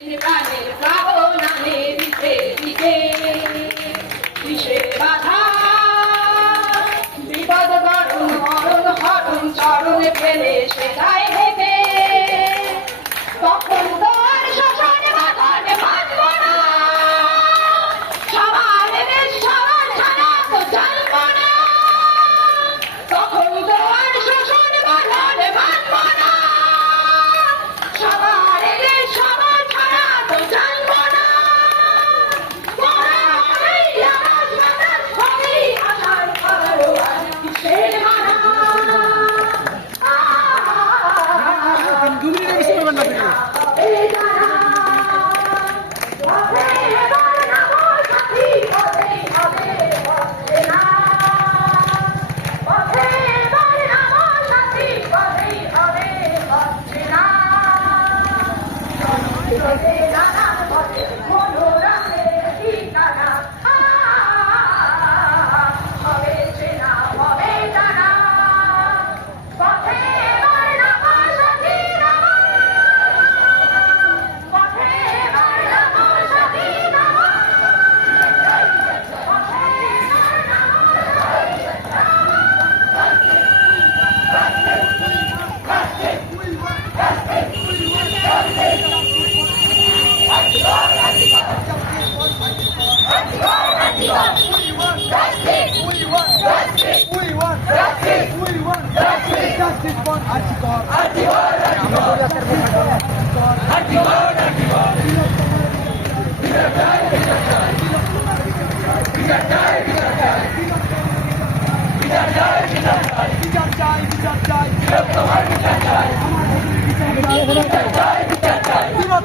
প্রাণের প্লাবনানে দিকে দিকে কিসের বাধা বিপদ গরম মরণ হরণ চরণে ফেলে সে গায়ে হেঁটে তখন তো আর শ্মশানে বাগানে বাঁধব না সবার দেশ সবার ছাড়া তো জানব না তখন তো আর শ্মশানে বাগানে বাঁধব না সবার দেশ সবার ছাড়া তো জানব না কিসের মানা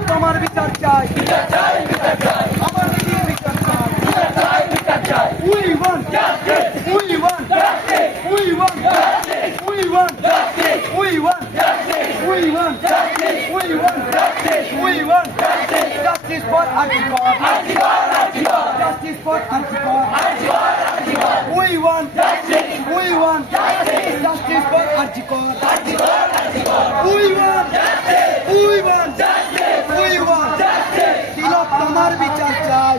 তোমার বিচার চাই আমার বিচার চাই We want justice. We want justice. We want justice. We want justice. We want justice. We want justice. We want justice. We want justice. Justice for Antigua. Justice for Antigua. We want justice. We want justice. Justice for Antigua. We want justice. We want justice. We want justice. তিলক তোমার বিচার চাই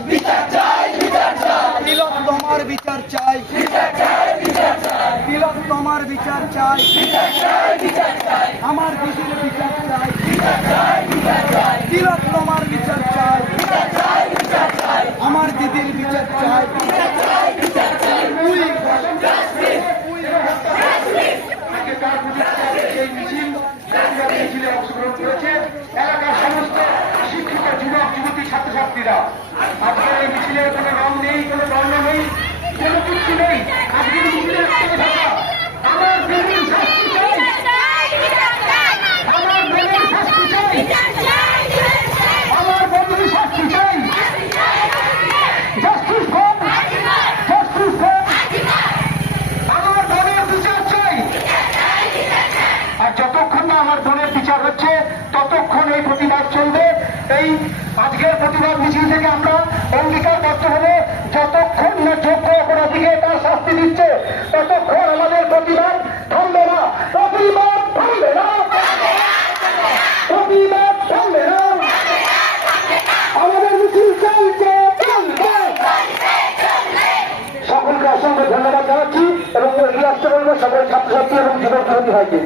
তিলক তোমার বিচার চাই তিলক তোমার বিচার চাই আমার দিদির বিচার চাই তিলক তোমার বিচার চাই আমার দিদির বিচার চাই মিছিলে অংশগ্রহণ করেছে এলাকার সমস্ত শিক্ষিত যুবক যুবতী ছাত্রছাত্রীরা। আজকের এই মিছিলের কোনো রং নেই, কোনো বর্ণ নেই, কোনো কিছু নেই। আজকের মিছিলের আমার বেনির শাস্তি চাই, আমার বেনির শাস্তি চাই, আমার বেনির শাস্তি চাই। জাস্টিস ফর জাস্টিস ফর আমার বোনের বিচার চাই। আর যতক্ষণ না আমার বোনের বিচার হচ্ছে ততক্ষণ এই প্রতিবাদ চলবে। এই আজকের প্রতিবাদ মিছিল থেকে আমরা অঙ্গীকারবদ্ধ হব, যতক্ষণ না যোগ্য অপরাধীকে তার শাস্তি দিচ্ছে ততক্ষণ আমাদের প্রতিবাদ থামবে না। প্রতিবাদ থামবে না, প্রতিবাদ থামবে না। আমাদের মিছিল চলছে, সকলকে অসংখ্য ধন্যবাদ জানাচ্ছি এবং এগিয়ে আসতে বলবো সকল ছাত্রছাত্রী এবং যুবক যুবতী ভাইকে।